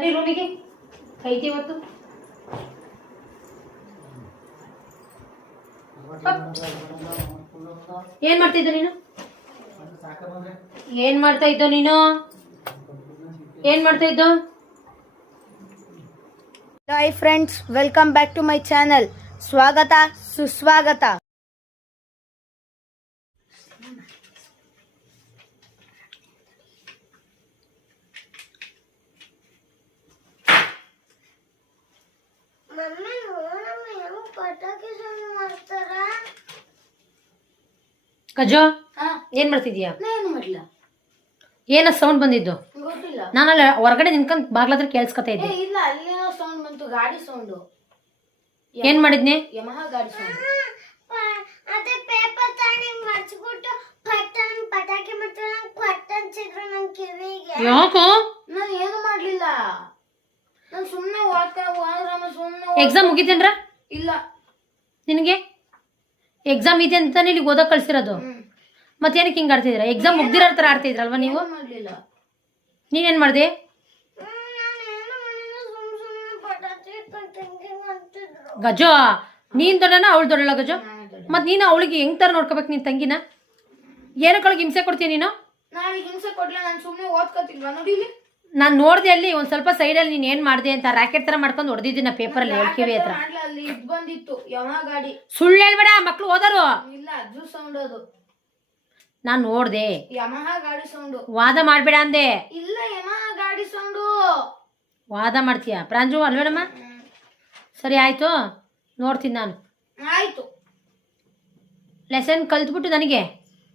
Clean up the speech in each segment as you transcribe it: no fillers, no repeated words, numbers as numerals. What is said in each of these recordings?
ನಡಿ ರೂಮಿಗೆ ಕೈತಿ ಇವತ್ತು. ಏನ್ ಮಾಡ್ತಿದ್ದ ನೀನು? ಏನ್ ಮಾಡ್ತಾ ಇದ್ದೋ ನೀನು? ಏನ್ ಮಾಡ್ತಾ ಇದ್ದೋ? Hi friends, welcome back to my channel. ಸ್ವಾಗತ ಸುಸ್ವಾಗತ. ಕಜೋ ಏನ್ ಮಾಡ್ತಿದ್ಯಾ? ಏನು ಮಾಡಿಲ್ಲ. ಏನ ಸೌಂಡ್ ಬಂದಿದ್ದು? ಗೊತ್ತಿಲ್ಲ. ನಾನಲ್ಲ ಹೊರಗಡೆ ನಿನ್ಕೊಂಡ್ ಬಾಗ್ಲತ್ರ ಕೇಳಿಸ್ಕೊತಾ ಇದ್ದೆ. ಇಲ್ಲ, ಅಲ್ಲೇನೋ ಸೌಂಡ್ ಬಂತು, ಗಾಡಿ ಸೌಂಡ್. ಏನ್ ಮಾಡಿದ್ನಿ? ಯಮಹಾ ಗಾಡಿ ಸೌಂಡ್. ಅದೇ ಪೇಪರ್ ತಾನೇ ಮರ್ಚ್ಬಿಟ್ಟು ಪಟ್ಟನ್ ಪಟಾಕಿ ಮತ್ತು ನಂಗೆ ಪಟ್ಟನ್ಸಿದ್ರು ನನ್ ಕಿವಿಗೆ. ಯಾಕೋ? ನಾನು ಏನು ಮಾಡ್ಲಿಲ್ಲ. ನಾನು ಸುಮ್ಮನೆ ಸುಮ್ಮನೆ. ಎಕ್ಸಾಮ್ ಮುಗಿತೇನ್ರ? ಇಲ್ಲ. ನಿನಗೆ ಎಕ್ಸಾಮ್ ಇದೆ ಅಂತಾನೆ ಇಲ್ಲಿ ಓದಕ್ ಕಳ್ಸಿರೋದು. ಮತ್ತೇನಕ್ಕೆ ಹಿಂಗ್ ಆಡ್ತಿದ್ರ? ಎಕ್ಸಾಮ್ ಮುಗ್ದಿರೋ ತರ ಆಡ್ತಿದ್ರಲ್ವಾ ನೀವು? ಮಾಡ್ಲಿಲ್ಲ. ನೀನೇನ್ ಮಾಡ್ದೆ? ಗಜೋ, ನೀನ್ ದೊಡ್ಡನ ಅವಳು ದೊಡ್ಡಳ? ಗಜೋ, ಮತ್ ನೀನು ಅವಳಿಗೆ ಹೆಂಗ್ ತರ ನೋಡ್ಕೋಬೇಕು ನಿನ್ ತಂಗಿನ? ಏನಕ್ಕೊಳಗೆ ಹಿಂಸೆ ಕೊಡ್ತೀಯ ನೀನು? ನಾಳೆ ಹಿಂಸೆ ಕೊಡ್ಲ, ನಾನು ಸುಮ್ಮನೆ ಓದ್ಕೋತಿಲ್ವಾ? ನೋಡಿ, ನಾನ್ ನೋಡ್ದೆ ಅಲ್ಲಿ ಒಂದ್ ಸ್ವಲ್ಪ ಸೈಡ್ ಅಲ್ಲಿ ನೀನ್ ಏನ್ ಮಾಡ್ದೆ ಅಂತ ರಾಕೆಟ್ ತರ ಮಾಡ್ಕೊಂಡು ಹೊಡೆದಿದ್ದೀನ ಪೇಪರ್ ಅಲ್ಲಿ ಹೇಳ್ಕಿವಿ ಹತ್ರ. ಅಲ್ಲಿ ಇದ್ ಬಂದಿತ್ತು ಯಮಹಾ ಗಾಡಿ. ಸುಳ್ಳು ಹೇಳ್ಬೇಡ, ಮಕ್ಳು ಓದರು. ಇಲ್ಲ, ಅದು ಸೌಂಡ್. ಅದು ನಾನ್ ನೋಡ್ದೆ. ಯಮಹಾ ಗಾಡಿ ಸೌಂಡ್. ವಾದ ಮಾಡ್ಬೇಡ ಅಂದೆ. ಇಲ್ಲ, ಯಮಹಾ ಗಾಡಿ ಸೌಂಡು. ವಾದ ಮಾಡ್ತೀಯ ಪ್ರಾಂಜು? ಅಲ್ವೇಡಮ್ಮ? ಸರಿ ಆಯ್ತು, ನೋಡ್ತೀನಿ ನಾನು. ಆಯ್ತು. ಲೆಸನ್ ಕಲ್ತ್ಬಿಟ್ಟು ನನಗೆ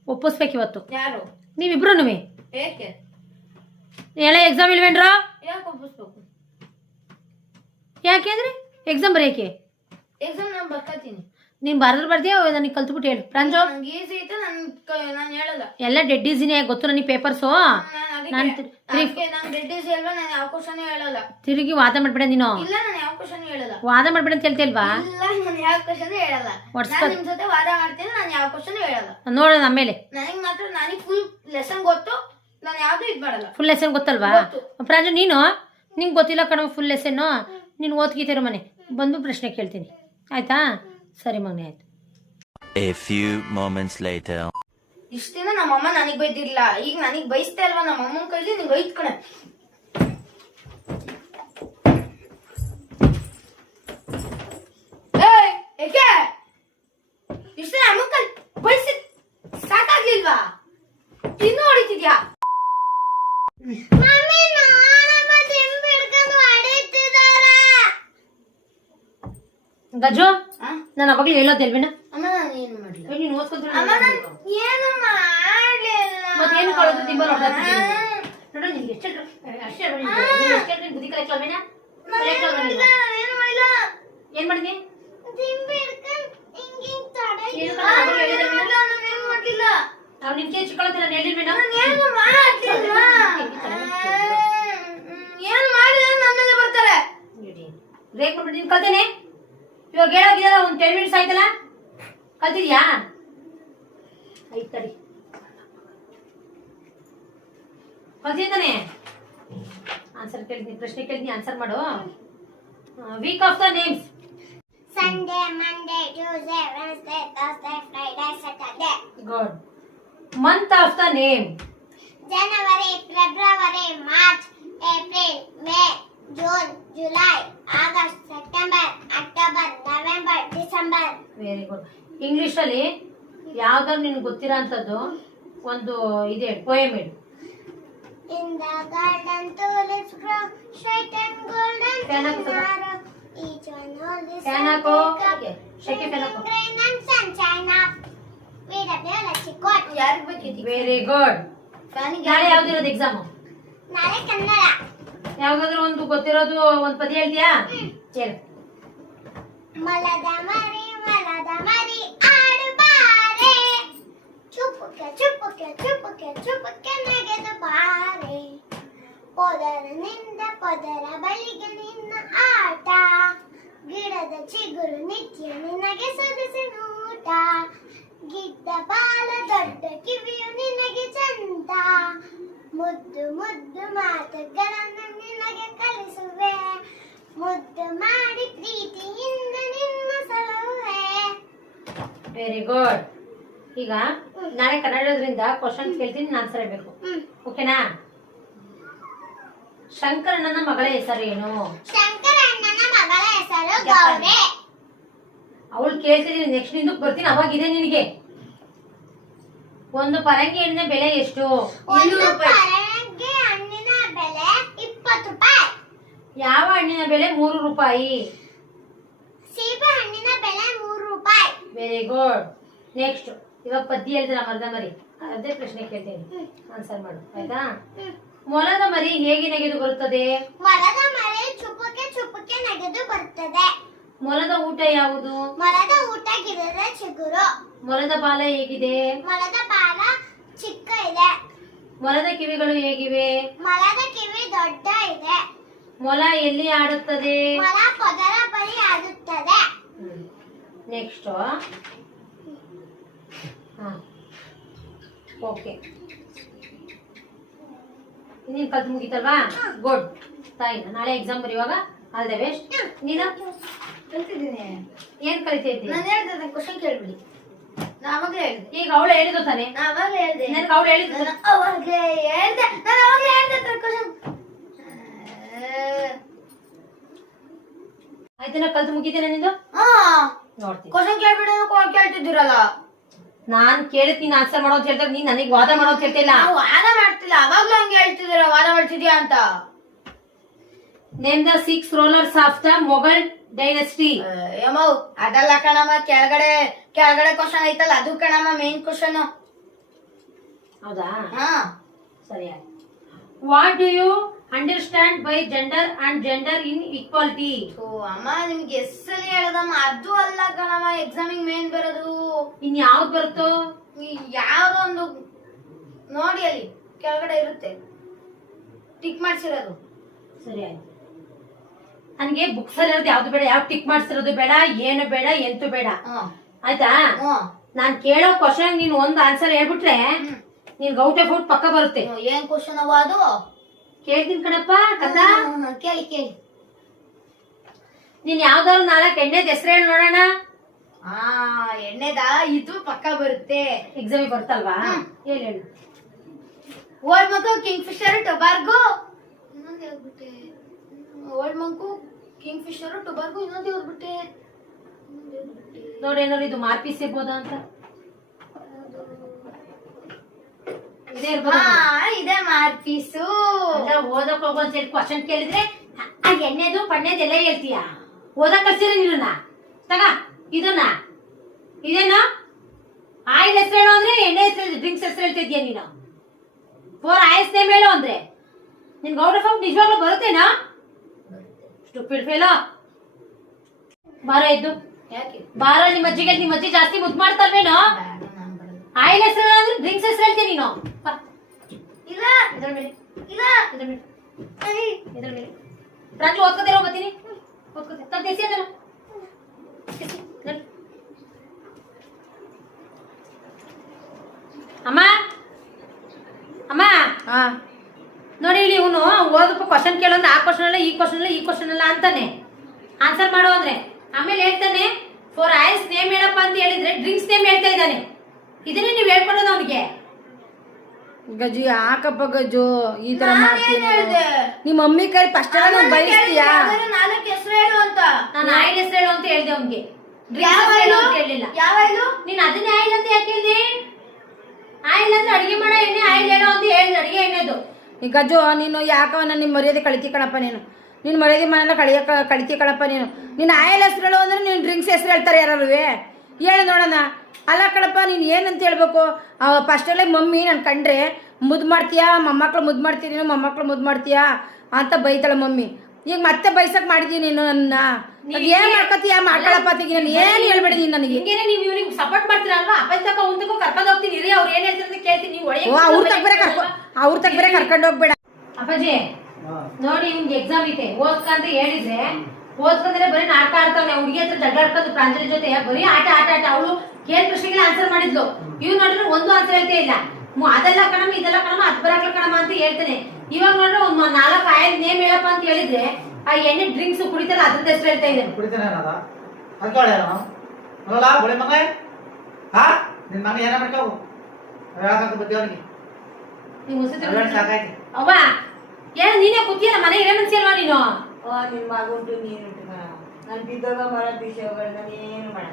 ಒಪ್ಪಿಸ್ಬೇಕು ಇವತ್ತು. ಯಾರು? ನೀವಿಬ್ರು. ಏಕೆ? ಎಲ್ಲ ಎಕ್ಸಾಮ್ ಇಲ್ವೇನ್ರ? ಯಾಕೆ ಒಪ್ಪಿಸ್ಬೇಕು? ಯಾಕೆ ಅಂದ್ರೆ ಎಕ್ಸಾಮ್ ಬರೆಯಕ್ಕೆ. ಎಕ್ಸಾಮ್ ನಾನು ಬರ್ಕತೀನಿ. ನೀನ್ ಬರ್ದ್ರೆ ಬರ್ತೀಯ, ನನಗೆ ಕಲ್ತ್ಬಿಟ್ಟು ಹೇಳು ಪ್ರಾಂಜು. ನಂಗೆ ಈಸಿ ಐತೆ, ನಾನು ಹೇಳಲ್ಲ. ಎಲ್ಲ ಡೆಡ್ ಈಸಿನೇ ಗೊತ್ತು ನನಗೆ ಪೇಪರ್ಸು. ನಾನು ಡೆಡ್ ಈಸಿ ಅಲ್ವಾ, ನಾನು ಯಾವ ಕ್ವಶನ್ ಹೇಳಲ್ಲ. ತಿರುಗಿ ವಾದ ಮಾಡ್ಬೇಡ ನೀನು. ಇಲ್ಲ, ನಾನು ಯಾವ ಕ್ವಶನ್ ಹೇಳಲ್ಲ. ವಾದ ಮಾಡ್ಬೇಡ ಅಂತ ಹೇಳ್ತಿಲ್ವಾ? ಇಲ್ಲ, ನಾನು ಯಾವ ಕ್ವಶನ್ ಹೇಳಲ್ಲ. ನಾನು ನಿಮ್ ಜೊತೆ ವಾದ ಮಾಡ್ತೀನಿ, ನಾನು ಯಾವ ಕ್ವಶನ್ ಹೇಳಲ್ಲ. ನೋಡೋಣ ಆಮೇಲೆ. ನನಗೆ ಮಾತ್ರ ನನಗೆ ಫುಲ್ ಲೆಸನ್ ಗೊತ್ತು, ನಾನು ಯಾವ್ದು ಇದು ಮಾಡಲ್ಲ. ಫುಲ್ ಲೆಸನ್ ಗೊತ್ತಲ್ವಾ ಪ್ರಾಂಜು? ನೀನು ನಿಂಗೆ ಗೊತ್ತಿಲ್ಲ ಕಣವ ಫುಲ್ ಲೆಸನ್ನು. ನೀನು ಓದ್ಗೀತಿರೋ ಮನೆ ಬಂದು ಪ್ರಶ್ನೆ ಕೇಳ್ತೀನಿ, ಆಯ್ತಾ? ಸರಿ ಮಗನೆ, ಆಯ್ತು. A few moments later. ಇಷ್ಟ ದಿನ ನಮ್ಮಮ್ಮ ನನಗ್ ಬೈದಿರ್ಲಿಲ್ಲ, ಈಗ ನನಗ್ ಬೈಸ್ತಾ ಇಲ್ವಾ? ನಮ್ಮ ಅಮ್ಮನ ಕೈಲಿ ನಿಂಗೆ ಬೈತ್ ಕಣೆ. ಏಕೆ ಇಷ್ಟ ಅಮ್ಮನ ಕೈ ಬೈಸಿ ಸಾಕಾಗ್ಲಿಲ್ವಾ? ಇನ್ನೂ ಹೊಡಿತಿದ್ಯಾ? ಮಮ್ಮಿ ನೋಡಮ್ಮ ದಿಂಬು ಹಿಡ್ಕೊಂಡು ಹೊಡಿತಿದಾರ. ಗಜು, ನಾನು ಅವಾಗಲೇ ಹೇಳೋದಲ್ವೇನ? ಅಮ್ಮ, ನಾನು ಏನು ಮಾಡ್ಲಿಲ್ಲ. ನೀನು ಓದ್ಕೊಂತ ಅಮ್ಮ, ನಾನು ಏನು ಮಾಡ್ಲಿಲ್ಲ. ಮತ್ತೇನು ಕಳೋದು ತಿಂಬಲ್ ಹೊಡ್ದಾಕ್ತಿದ್ದೀನಿ ನೋಡು. ನಿನ್ಗೆ ಅಷ್ಟೇ ಬುದ್ಧಿ ಕಲಿಯಕ್ಲವೇನ? ಏನು ಮಾಡಿಲ್ಲ. ಏನ್ ಮಾಡಿದ್ನಿ? ದಿಂಬು ಹಿಡ್ಕೊಂಡು ಹಿಂಗಿಂಗ್ ತಡೆ. ನಾನೇನು ಮಾಡ್ಲಿಲ್ಲ. ಅವ್ನು ನಿನ್ ಕೇಳಿ ಚಿಕ್ಕಳತ್ತೆ ನಾನು ಹೇಳಿಲ್ವೇನ? ಏನು ಮಾಡ್ಲಿಲ್ಲ. ಏನು ಮಾಡಿದ್ರೆ ನನ್ನ ಮೇಲೆ ಬರ್ತಾರೆ. ಬ್ರೇಕ್ ಮಾಡ್ಬಿಟ್ಟು ನೀನು ಕಲ್ತೇನೆ. ಇವಾಗ ಹೇಳೋಗಿದಲ್ಲ, ಒಂದು 10 ಮಿನಿಟ್ಸ್ ಆಯ್ತಲ್ಲ, ಕಲ್ತಿದ್ಯಾ? ಆಯ್ತು ತಡಿ, ಕಲ್ತಿದ್ದಾನೆ. ಆನ್ಸರ್ ಕೇಳ್ತೀನಿ, ಪ್ರಶ್ನೆ ಕೇಳ್ತೀನಿ, ಆನ್ಸರ್ ಮಾಡು. Week of the names. Sunday, Monday, Tuesday, Wednesday, Thursday, Friday, Saturday. Good. Month of the name. January, February, March, April, May, June, July, August, September, October, November, December. Very good. English ಅಲ್ಲಿ ಯಾವ್ದಾದ್ರು ನಿನ್ಗೆ ಗೊತ್ತಿರೋ ಅಂತದ್ದು ಒಂದು ಇದೆ, poem ಹೇಳು. In the garden tulips grow, straight and golden tomorrow. Each one holds the Fenako. shaking rain and sunshine up. With a beautiful quote. ಯಾರಿಗೆ ಬೇಕಿತ್ತು? Very good. ನಾಳೆ ಯಾವ್ದಿರೋದು ಎಕ್ಸಾಮು? ನಾಳೆ ಕನ್ನಡ. ಯಾವ್ದಾದ್ರು ಒಂದು ಗೊತ್ತಿರೋದು ಒಂದು ಪದ್ಯ ಹೇಳ್ತೀಯಾ? ಹೇಳು. ಮಲದ ಮರಿ ಆಡು ಬಾರೆ, ಚುಪ್ಪುಕೆ ಚುಪ್ಪುಕೆ ಚುಪ್ಪುಕೆ ಚುಪ್ಪುಕೆ ನೆಗೆದು ಬಾರೆ, ಪೊದರ ಬಳಿಗೆ ನಿನ್ನ ಆಟ, ಗಿಡದ ಚಿಗುರು ನಿತ್ಯ ನಿನಗೆ ಸೊಗಸಿನೂಟ, ಗಿಡ್ಡ ಬಾಲ ದೊಡ್ಡ ಕಿವಿಯು ನಿನಗೆ ಚಂದ, ಮುದ್ದು ಮುದ್ದು ಮಾತುಗಳನ್ನು ನಿನಗೆ ಕಲಿಸು ವೆರಿ ಗುಡ್. ಈಗ ನಾಳೆ ಕನ್ನಡದ್ರಿಂದ ಕ್ವಶನ್ ಕೇಳ್ತೀನಿ, ನಾನು ಆನ್ಸರ್ ಹೇಳ್ಬೇಕು. ಓಕೆನಾ? ಶಂಕರಣ್ಣನ ಮಗಳ ಹೆಸರೇನು? ಶಂಕರಣ್ಣನ ಮಗಳ ಹೆಸರು ಗೌರಿ. ಅವಳು ಕೇಳ್ತಿದ್ದೀನಿ, ನೆಕ್ಸ್ಟ್ ನಿಂದಕ್ಕೆ ಬರ್ತೀನಿ, ಅವಾಗಿದೆ ನಿನಗೆ. ಒಂದು ಪರಂಗಿ ಹಣ್ಣಿನ ಬೆಲೆ ಎಷ್ಟು? ಒಂದು ಪರಂಗಿ ಹಣ್ಣಿನ ಬೆಲೆ 20 ರೂಪಾಯಿ. ಯಾವ ಹಣ್ಣಿನ ಬೆಲೆ 3 ರೂಪಾಯಿ? ಸೀಬೆ ಹಣ್ಣಿನ ಬೆಲೆ 3 ರೂಪಾಯಿ. Very good. ನೆಕ್ಸ್ಟ್ ಇವಾಗ ಪದ್ಯ ಹೇಳ್ತಾರ ಮರದ ಮರಿ, ಅದೇ ಪ್ರಶ್ನೆ ಕೇಳ್ತೇನೆ, ಆನ್ಸರ್ ಮಾಡು ಆಯ್ತಾ? ಮೊಲದ ಮರಿ ಹೇಗೆ ನೆಗೆದು ಬರುತ್ತದೆ? ಮೊಲದ ಮರಿ ಚುಪ್ಪಕ್ಕೆ ಚುಪ್ಪಕ್ಕೆ ನೆಗೆದು ಬರುತ್ತದೆ. ಮೊಲದ ಊಟ ಯಾವುದು? ಮೊಲದ ಊಟ ಗಿಡದ ಚಿಗುರು. ಮೊಲದ ಬಾಲ ಹೇಗಿದೆ? ಮೊಲದ ಬಾಲ ಚಿಕ್ಕ ಇದೆ. ಮೊಲದ ಕಿವಿಗಳು ಹೇಗಿವೆ? ಮೊಲದ ಕಿವಿ ದೊಡ್ಡ ಇದೆ. ಮೊಲ ಎಲ್ಲಿ ಆಡುತ್ತದೆ? ಮೊಲ ಪೊದರ ಬಳಿ ಆಡುತ್ತದೆ. ನೆಕ್ಸ್ಟ್ ಓಕೆ, ನೀನ್ ಕಲ್ತು ಮುಗಿತಲ್ವಾ? ಗುಡ್. ತಾಯಿ ನಾಳೆ ಎಕ್ಸಾಮ್ ಬರೆಯುವಾಗ ಆಲ್ ದ ಬೆಸ್ಟ್. ನೀನು ಕಲ್ತಿದ್ದೀನಿ. ಏನ್ ಕಲಿತಾ ಇದ್ದೀನಿ? ನಾನು ಹೇಳ್ದೆ ಕ್ವಶನ್ ಕೇಳ್ಬಿಡಿ. ನಾನು ಅವಾಗಲೇ ಹೇಳ್ದೆ. ಈಗ ಅವಳು ಹೇಳಿದ್ದು ತಾನೆ, ನಾನು ಅವಾಗಲೇ ಹೇಳ್ದೆ. ನನಗೆ ಅವಳು ಹೇಳಿದ್ದು. ನಾನು ಅವಾಗಲೇ ಹೇಳ್ದೆ ಕ್ವಶನ್. ಆಯ್ತು, ಕಲ್ತು ಮುಗಿತೇನೆ ನಿಂದು. ಹಾ, ನೋಡ್ತೀನಿ. ಕ್ವಶನ್ ಕೇಳ್ಬಿಡಿ ಕೇಳ್ತಿದ್ದೀರಲ್ಲ. ನಾನ್ ಕೇಳಿದ್ ನೀನ್ ಆನ್ಸರ್ ಮಾಡೋ ಅಂತ ಹೇಳ್ತಾರೆ, ನೀನ್ ನನಗೆ ವಾದ ಮಾಡೋ ಅಂತ ಹೇಳ್ತಿಲ್ಲ. ನಾವು ವಾದ ಮಾಡ್ತಿಲ್ಲ, ಅವಾಗ್ಲೂ ಹಂಗೆ ಹೇಳ್ತಿದ್ದೀರ, ವಾದ ಮಾಡ್ತಿದ್ಯಾ ಅಂತ. Name the 6 rulers of the Mughal dynasty. ಏಮೋ ಅದಲ್ಲ ಕಣಮ್ಮ, ಕೆಳಗಡೆ ಕ್ವಶನ್ ಐತಲ್ಲ ಅದು ಕಣಮ್ಮ ಮೇನ್ ಕ್ವಶನ್. ಹೌದಾ? ಹಾ, ಸರಿ. What do you understand by gender and gender inequality? ಅಮ್ಮ ನಿಮ್ಗೆ ಎಸ್ಸಲ್ಲಿ ಹೇಳದಮ್ಮ, ಅದು ಅಲ್ಲ ಕಣಮ್ಮ ಎಕ್ಸಾಮಿಗ್ ಮೇನ್ ಬರೋದು. ಇನ್ ಯಾವ್ದು ಬರುತ್ತೋ? ಯಾವ್ದೊಂದು ನೋಡಿ ಅಲ್ಲಿ ಕೆಳಗಡೆ ಇರುತ್ತೆ ಟಿಕ್ ಮಾಡ್ಸಿರೋದು. ಸರಿ ಆಯ್ತು. ನನಗೆ ಬುಕ್ಸ್ ಅಲ್ಲಿ ಇರೋದು ಯಾವ್ದು ಬೇಡ, ಯಾವ ಟಿಕ್ ಮಾಡ್ಸಿರೋದು ಬೇಡ, ಏನು ಬೇಡ, ಎಂತೂ ಬೇಡ. ಆಯ್ತಾ? ನಾನ್ ಕೇಳೋ ಕ್ವಶನ್ ನೀನ್ ಒಂದ್ ಆನ್ಸರ್ ಹೇಳ್ಬಿಟ್ರೆ ನಿನ್ ಔಟ್ ಆಫ್ ಔಟ್ ಪಕ್ಕ ಬರುತ್ತೆ. ಏನ್ ಕ್ವಶನ್ ಅವ ಅದು? ಕೇಳ್ತೀನಿ ಕಣಪ್ಪ ಕದ. ಕೇಳಿ ಕೇಳಿ. ನೀನ್ ಯಾವ್ದಾದ್ರು 4 ಎಣ್ಣೆದ್ ಹೆಸರು ಹೇಳಿ ನೋಡೋಣ. ಎಣ್ಣೆದ ಇದು ಪಕ್ಕ ಬರುತ್ತೆ, ಎಕ್ಸಾಮಿಗೆ ಬರ್ತಲ್ವಾ? ಹೇಳು. Old Monk Kingfisher Tuborg. ಇನ್ನೊಂದು ಹೇಳ್ಬಿಟ್ಟೆ. Old Monk Kingfisher Tuborg, ಇನ್ನೊಂದು ಹೇಳ್ಬಿಟ್ಟೆ. ನೋಡಿ ಏನಾದ್ರು ಇದು ಮಾರ್ಪೀಸ್ ಇರ್ಬೋದಾ ಅಂತ. ಇದೇ ಇರ್ಬೋದ? ಇದೆ ಮಾರ್ಪೀಸು. ಓದಕ್ ಹೋಗೋ ಅಂತ ಹೇಳಿ ಕ್ವಶನ್ ಕೇಳಿದ್ರೆ ಆ ಎಣ್ಣೆದು ಪಣ್ಣೆದು ಎಲ್ಲ ಹೇಳ್ತೀಯ. ಓದಕ್ ಕಳ್ಸಿರ ನೀನನ್ನ ತಗ. ಇದೇನಾ ಆಯಿಲ್ ಹೆಸರು ಹೇಳೋ ಅಂದ್ರೆ ಎಣ್ಣೆ ಹೆಸರು, ಡ್ರಿಂಕ್ಸ್ ಹೆಸರು ಹೇಳ್ತಿದ್ಯಾ ನೀನು. 4 ಆಯಿಲ್ಸ್ ನೇಮ್ ಹೇಳೋ ಅಂದ್ರೆ ನಿನ್ ಔಟ್ ಆಫ್ ಔಟ್ ನಿಜವಾಗ್ಲೂ ಬರುತ್ತೇನಾ? ಸ್ಟುಪಿಡ್ ಫೇಲೋ. ಬಾರ ಇದ್ದು ಬಾರ. ನಿಮ್ಮ ಅಜ್ಜಿ ಜಾಸ್ತಿ ಮುದ್ದು ಮಾಡ್ತಲ್ವೇನೋ? ಆಯಿಲ್ ಹೆಸರು ಅಂದ್ರೆ ಡ್ರಿಂಕ್ಸ್ ಹೆಸರು ಹೇಳ್ತೀನಿ ನೀನು. ಇಲ್ಲ ಇದ್ರ ಮೇಲೆ ಇಲ್ಲ ಇದ್ರ ಮೇಲೆ ರಾಜು ಓದ್ಕೋತಿರೋ ಬರ್ತೀನಿ. ಓದ್ಕೋತಿ ಅದನ್ನು ಅಮ್ಮ ಅಮ್ಮ ನೋಡಿ ಇಲ್ಲಿ ಇವನು ಓದಪ್ಪ ಕ್ವಶನ್ ಕೇಳೋದ್ರೆ ಆ ಕ್ವಶನ್ ಅಲ್ಲ, ಈ ಕ್ವಶನ್ ಅಲ್ಲ, ಈ ಕ್ವಶನ್ ಅಲ್ಲ ಅಂತಾನೆ ಆನ್ಸರ್ ಮಾಡೋ ಅಂದ್ರೆ. ಆಮೇಲೆ ಹೇಳ್ತಾನೆ 4 ಆಯಿಲ್ಸ್ ನೇಮ್ ಹೇಳಪ್ಪ ಅಂತ ಹೇಳಿದ್ರೆ ಡ್ರಿಂಕ್ಸ್ ನೇಮ್ ಹೇಳ್ತಾ ಇದ್ದಾನೆ. ಇದನ್ನೇ ನೀವು ಹೇಳ್ಕೊಡೋದು ಅವನಿಗೆ. ಗಜು ಯಾಕಪ್ಪ ಗಜು ಈ ತರ ಮಾಡ್ತೀನಿ? ನಿಮ್ಮ ಮಮ್ಮಿ ಕೈ ಫಸ್ಟ್ ಬಯಸ್ತೀಯಾ? 4 ಹೆಸರು ಹೇಳು ಅಂತ. ನಾನು ಆಯಿಲ್ ಹೆಸರು ಹೇಳು ಅಂತ ಹೇಳ್ದೆ ಅವನಿಗೆ, ಹೇಳಿಲ್ಲ. ಯಾವ ಆಯಿಲು? ನೀನ್ ಅದನ್ನೇ ಆಯಿಲ್ ಅಂತ ಯಾಕೆ ಹೇಳ್ದೆ? ಆಯಿಲ್ ಅಂದ್ರೆ ಅಡಿಗೆ ಮಾಡೋ ಎಣ್ಣೆ, ಆಯಿಲ್ ಹೇಳೋ ಅಂತ ಹೇಳ್ದೆ, ಅಡಿಗೆ ಎಣ್ಣೆದು. ಈ ಗಜು ನೀನು ಯಾಕವ ನನ್ನ ಮರ್ಯಾದೆ ಕಳಿತಿ ಕಣಪ್ಪ ನೀನು. ನಿನ್ನ ಮರ್ಯಾದೆ ಮನೆಲ್ಲ ಕಳಿತಿ ಕಣಪ್ಪ ನೀನು. ನೀನು ಆಯಿಲ್ ಹೆಸರು ಹೇಳು ಅಂದ್ರೆ ನೀನು ಡ್ರಿಂಕ್ಸ್ ಹೆಸರು ಹೇಳ್ತಾರೆ ಯಾರು? ಹೇಳು ನೋಡೋಣ. ಅಲ್ಲ ಕಣಪ್ಪ ನೀನು ಏನಂತ ಹೇಳ್ಬೇಕು? ಫಸ್ಟಲ್ಲೇ ಮಮ್ಮಿ ನಾನು ಕಂಡ್ರೆ ಮುದ್ದು ಮಾಡ್ತೀಯಾ, ಮೊಮ್ಮಕ್ಳು ಮುದ್ದು ಮಾಡ್ತೀನಿ, ನೀನು ಮೊಮ್ಮಕ್ಳು ಮುದ್ದು ಮಾಡ್ತೀಯಾ ಅಂತ ಬೈತಾಳೆ ಮಮ್ಮಿ. ಈಗ ಮತ್ತೆ ಬೈಸಕ್ ಮಾಡಿದೀನಿ ನೀನು ನನ್ನ. ಏನ್ ಮಾಡ್ಕೊತೀಯ ಮಾಡ್ಕೊಳಪ್ಪ ತೆಗಿ. ನಾನು ಏನ್ ಹೇಳ್ಬೇಡಿ ನೀನು ನನಗೆ. ಹಿಂಗೇನೆ ನೀವು ಇವ್ರಿಗೆ ಸಪೋರ್ಟ್ ಮಾಡ್ತೀರಲ್ವಾ? ಅಪ್ಪಂತಕ ಉಂತಕ್ಕೂ ಕರ್ಕೊಂಡು ಹೋಗ್ತೀನಿ ಇರಿ, ಅವ್ರು ಏನ್ ಹೇಳ್ತಾರೆ ಅಂತ ಕೇಳ್ತೀನಿ. ನೀವು ಅವ್ರ ತಗ ಬೇರೆ ಕರ್ಕೊಂಡು ಹೋಗ್ಬೇಡ. ಅಪ್ಪಾಜಿ ನೋಡಿ ನಿಮ್ಗೆ ಎಕ್ಸಾಮ್ ಐತೆ, ಓದ್ಕಂತ ಹೇಳಿದ್ರೆ ಓದ್ಕೊಂಡ್ರೆ ಬರೀ ನಾಟಕ ಆಡ್ತಾವೆ. ಹುಡುಗಿ ಹತ್ರ ಜಗಳ ಆಡ್ಕೊಂಡು ಪ್ರಾಂಜಲಿ ಜೊತೆ ಬರೀ ಆಟ. ಅವಳು ಕೇಳ ಪ್ರಶ್ನೆಗೆ ಆನ್ಸರ್ ಮಾಡಿದ್ಲು, ಇವ್ ನೋಡಿದ್ರೆ ಒಂದು ಆನ್ಸರ್ ಹೇಳ್ತೇ ಇಲ್ಲ. ಅದೆಲ್ಲ ಕಣಮ್ಮ, ಇದೆಲ್ಲ ಕಣಮ್ಮ, ಅದ್ ಬರಕ್ಲ ಕಣಮ್ಮ ಅಂತ ಹೇಳ್ತಾನೆ. ಇವಾಗ ನೋಡ್ರೆ ಒಂದ್ 4 ಆಯಿಲ್ ನೇಮ್ ಹೇಳಪ್ಪ ಅಂತ ಹೇಳಿದ್ರೆ ಆ ಎಣ್ಣೆ ಡ್ರಿಂಕ್ಸ್ ಕುಡಿತಾರ ಅದ್ರದ್ದು ಹೆಸರು ಹೇಳ್ತಾ ಇದ್ದಾನೆ. ಹಾ ನಿನ್ ಮಗ ಏನ ಮಾಡ್ತಾವು ಹೇಳಕ ಬುದ್ಧಿ ಅವನಿಗೆ ನೀವ್ ಮುಸುತ್ತೆ ಸಾಕಾಯ್ತು ಅವ್ವ ಏನ್ ನೀನೇ ಕೂತಿಯಲ್ಲ ಮನೆ ಇರೇ ಮನ್ಸಿ ಅಲ್ವಾ ನೀನು ನಿನ್ ಮಗ ಉಂಟು ನೀನುಂಟು ನಾನು ಬಿದ್ದೋಗ ಮರ ಬೀಸೋಗ ನಾನು ಏನು ಮಾಡ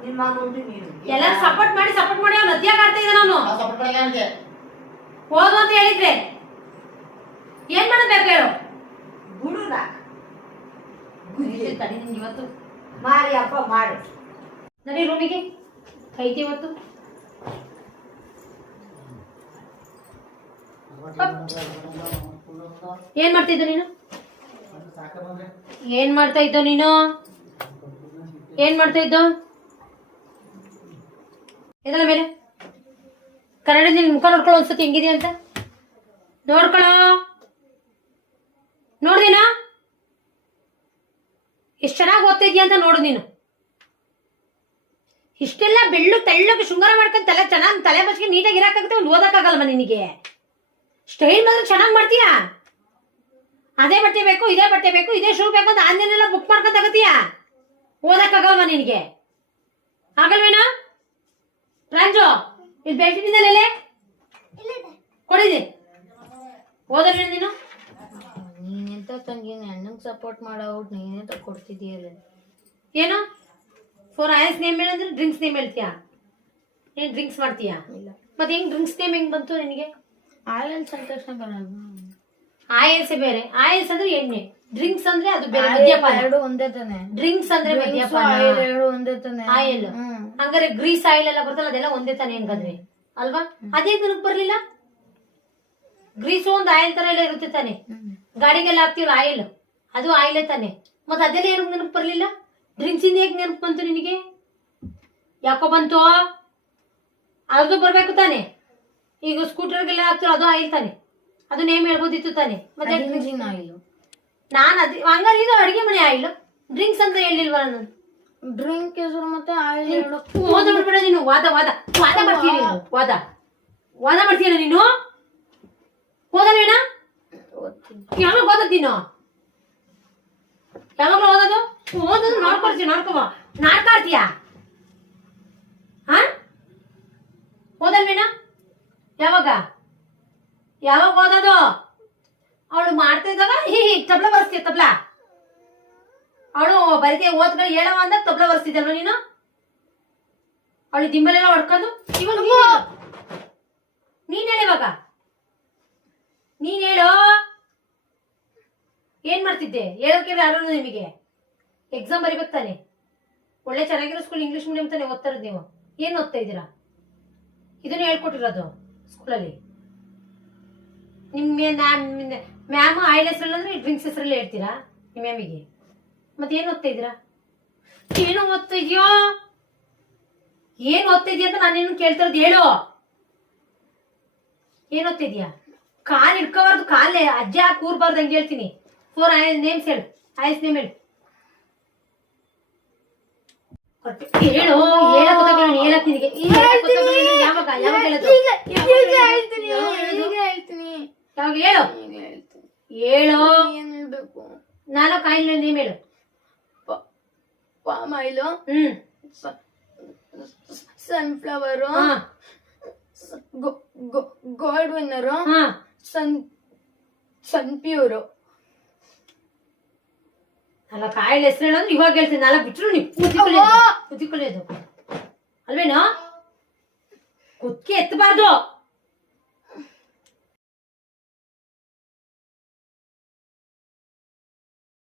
ನಿನ್ ಮಗ ಉಂಟು ನೀನು ಎಲ್ಲ ಸಪೋರ್ಟ್ ಮಾಡಿ ಅವ್ನು ಅದ್ಯಾಗ ಆಡ್ತಾ ಇದ್ದಾನ ಅವನು ಸಪೋರ್ಟ್ ಮಾಡಲ್ಲ ಅವನಿಗೆ ಹೋಗು ಅಂತ ಹೇಳಿದ್ರೆ ಏನ್ ಮಾಡಬೇಕು ಹೇಳು ಬಿಡುದ ತಡಿ ನಿಂಗೆ ಇವತ್ತು ಮಾರಿ ಅಪ್ಪ ಮಾಡು ನಡಿ ರೂಮಿಗೆ ಐತಿ ಇವತ್ತು ಏನ್ ಮಾಡ್ತಿದ್ದ ನೀನು ಏನ್ ಮಾಡ್ತಾ ಇದ್ದೋ ನೀನು ಏನ್ ಮಾಡ್ತಾ ಇದ್ದೋ ಇದಲ್ಲ ಮೇಲೆ ಕನ್ನಡ ನಿನ್ ಮುಖ ನೋಡ್ಕೊಳ್ಳೋ ಅನ್ಸುತ್ತೆ ಹೆಂಗಿದೆ ಅಂತ ನೋಡ್ಕೊಳ್ಳೋ ನೋಡ್ದೇನಾ ಎಷ್ಟ್ ಚೆನ್ನಾಗಿ ಓದ್ತಾ ಇದೀಯ ಅಂತ ನೋಡು ನೀನು ಇಷ್ಟೆಲ್ಲ ಬೆಳ್ಳು ತೆಳ್ಳಗೆ ಶೃಂಗಾರ ಮಾಡ್ಕೊಂಡು ಚೆನ್ನಾಗಿ ತಲೆ ಬಚ್ಗೆ ನೀಟಾಗಿ ಇರಕ್ಕಾಗುತ್ತೆ ಒಂದು ಓದಕ್ಕಾಗಲ್ವ ನಿನಗೆ ಸ್ಟೈಲ್ ಮಾತ್ರ ಚೆನ್ನಾಗಿ ಮಾಡ್ತೀಯಾ ಅದೇ ಬಟ್ಟೆ ಬೇಕು ಇದೇ ಬಟ್ಟೆ ಬೇಕು ಇದೇ ಶೂ ಬೇಕು ಅಂತ ಆನ್ಲೈನೆಲ್ಲ ಬುಕ್ ಮಾಡ್ಕೊಂಡ್ ತಗತೀಯಾ ಓದಕ್ಕಾಗಲ್ವ ನಿನಗೆ ಆಗಲ್ವೇನಾ ರಾಂಜು ಇಲ್ಲಿ ಬೆಳ್ತಿದ್ದಲ್ಲೇ ಕೊಡಿದೆ ಓದಲ್ವೇ ನೀನು ನೀನೆಂತ ತಂಗಿ ಅಣ್ಣಂಗೆ ಸಪೋರ್ಟ್ ಮಾಡೋಬಿಟ್ಟು ನೀನೆಂತ ಕೊಡ್ತಿದ್ದೀಯಲ್ಲ ಏನು ಫೋರ್ ಐಎಸ್ ನೇಮ್ ಹೇಳಂದ್ರೆ ಡ್ರಿಂಕ್ಸ್ ನೇಮ್ ಹೇಳ್ತೀಯಾ ಏನ್ ಡ್ರಿಂಕ್ಸ್ ಮಾಡ್ತೀಯಾ ಇಲ್ಲ ಮತ್ತೆ ಹೆಂಗ್ ಡ್ರಿಂಕ್ಸ್ ನೇಮ್ ಹೆಂಗ್ ಬಂತು ನಿನಗೆ ಆಯಲ್ ಸಂತೋಷ ಬರಲ್ಲ ಆಯಿಲ್ಸ್ ಬೇರೆ ಆಯಿಲ್ಸ್ ಅಂದ್ರೆ ಎಣ್ಣೆ ಡ್ರಿಂಕ್ಸ್ ಅಂದ್ರೆ ಅದು ಬೇರೆ ಮದ್ಯಪಾನ ಎರಡು ಒಂದೇ ತಾನೆ ಡ್ರಿಂಕ್ಸ್ ಅಂದ್ರೆ ಮದ್ಯಪಾನ ಆಯಿಲ್ ಎರಡು ಒಂದೇ ತಾನೆ ಆಯಿಲ್ ಹಂಗಾರೆ ಗ್ರೀಸ್ ಆಯಿಲ್ ಎಲ್ಲ ಬರ್ತಲ್ಲ ಅದೆಲ್ಲ ಒಂದೇ ತಾನೆ ಹೆಂಗಂದ್ರೆ ಅಲ್ವಾ ಅದೇ ನನಗ್ ಬರ್ಲಿಲ್ಲ ಗ್ರೀಸು ಒಂದು ಆಯಿಲ್ ತರ ಎಲ್ಲ ಇರುತ್ತೆ ತಾನೆ ಗಾಡಿಗೆಲ್ಲ ಹಾಕ್ತಿವಲ್ಲ ಆಯಿಲ್ ಅದು ಆಯಿಲೇ ತಾನೆ ಮತ್ತೆ ಅದೆಲ್ಲ ಏನಕ್ಕೆ ನೆನಪು ಬರ್ಲಿಲ್ಲ ಡ್ರಿಂಕ್ಸ್ ಇಂದ ಹೇಗೆ ನೆನಪು ಬಂತು ನಿನಗೆ ಯಾಕೋ ಬಂತು ಅದು ಬರ್ಬೇಕು ತಾನೆ ಈಗ ಸ್ಕೂಟರ್ಗೆಲ್ಲ ಹಾಕ್ತಿರೋ ಅದು ಆಯಿಲ್ ತಾನೆ ಅದು ನೇಮ್ ಹೇಳ್ಬೋದಿತ್ತು ತಾನೆ ಮತ್ತೆ ಇಂಜಿನ್ ಆಯಿಲ್ ನಾನು ಅದ್ ಹಂಗಾರೆ ಇದು ಅಡಿಗೆ ಮನೆ ಆಯಿಲ್ ಡ್ರಿಂಕ್ಸ್ ಅಂತ ಹೇಳಿಲ್ವಾ ನಾನು ಡ್ರಿಂಕ್ ಹೆಸರು ಮತ್ತೆ ಆಯಿಲ್ ಎರಡು ಓದ ಬಿಡ್ಬೇಡ ನೀನು ವಾದ ಮಾಡ್ತೀಯ ನೀನು ವಾದ ಮಾಡ್ತೀಯ ನೀನು ಓದಲ್ವೇನಾ ಯಾವಾಗ ಓದದ್ ನೀನು ಯಾವಾಗ್ಲೂ ಓದೋದು ನೋಡ್ಕೋಬ ನಾಡ್ಕಾಡ್ತೀಯ ಹಾ ಓದಲ್ವೇನಾ ಯಾವಾಗ ಓದೋದು ಅವಳು ಮಾಡ್ತಾ ಇದ್ದಾಗ ತಬ್ಲ ಬರ್ಸ್ತೀಯ ತಬ್ಲ ಅವಳು ಬರೀತೀಯ ಓದ್ಕೊಂಡು ಹೇಳವ ಅಂದಾಗ ತಬ್ಲ ಬರ್ಸ್ತಿದ್ದಲ್ವ ನೀನು ಅವಳು ದಿಂಬಲೆಲ್ಲ ಹೊಡ್ಕೊಂಡು ಇವಾಗ ನೀನ್ ಹೇಳಿ ಇವಾಗ ನೀನ್ ಹೇಳು ಏನ್ ಮಾಡ್ತಿದ್ದೆ ಹೇಳೋಕೆ ಯಾರು ನಿಮಗೆ ಎಕ್ಸಾಮ್ ಬರಿಬೇಕು ತಾನೆ ಒಳ್ಳೆ ಚೆನ್ನಾಗಿರೋ ಸ್ಕೂಲ್ ಇಂಗ್ಲಿಷ್ ಮೀಡಿಯಂ ತಾನೆ ಓದ್ತಾ ಇರೋದು ನೀವು ಏನ್ ಓದ್ತಾ ಇದ್ದೀರಾ ಇದನ್ನ ಹೇಳ್ಕೊಟ್ಟಿರೋದು ಸ್ಕೂಲಲ್ಲಿ ಮ್ಯಾಮ್ ಆಯಿಲ್ ಹೆಸರಲ್ಲಿ ಅಂದ್ರೆ ಡ್ರಿಂಕ್ಸ್ ಹೆಸರಲ್ಲಿ ಹೇಳ್ತೀರಾ ನಿಮ್ಮ ಮ್ಯಾಮಿಗೆ ಮತ್ತೆ ಏನ್ ಓದ್ತಾ ಇದ್ದೀರಾ ಏನು ಓದ್ತಾ ಇದೆಯೋ ಏನ್ ಓದ್ತಾ ಇದೀಯ ಅಂತ ನಾನೇನು ಕೇಳ್ತಿರೋದು ಹೇಳು ಏನ್ ಓದ್ತಾ ಇದೀಯಾ ಕಾಲ್ ಇಟ್ಕೋಬಾರ್ದು ಕಾಲೇ ಅಜ್ಜ ಕೂರ್ಬಾರ್ದು ಹಂಗೆ ಹೇಳ್ತೀನಿ ಫೋರ್ ನೇಮ್ಸ್ ಹೇಳು ಆಯ್ಸ್ ನೇಮ್ ಹೇಳು ಹೇಳು ಹೇಳಕ್ ನಿನಗೆ ಯಾವಾಗ ಹೇಳು ಹೇಳು ಏನ್ ಹೇಳ್ಬೇಕು ನಾಲ್ಕು ಆಯಿಲ್ ನೇಮ್ ಹೇಳು palm oil sunflower Gold Winner Sun Pure ನಾಲ್ಕು ಆಯಿಲ್ ಹೆಸರು ಹೇಳಂದ್ರೆ ಇವಾಗ ಹೇಳ್ತೀನಿ ನಾಲ್ಕು ಬಿಟ್ಟರು ನೀವು ಕುದಿಕೊಳ್ಳೋದು ಅಲ್ವೇನೋ ಕುದ್ಕೆ ಎತ್ತಬಾರ್ದು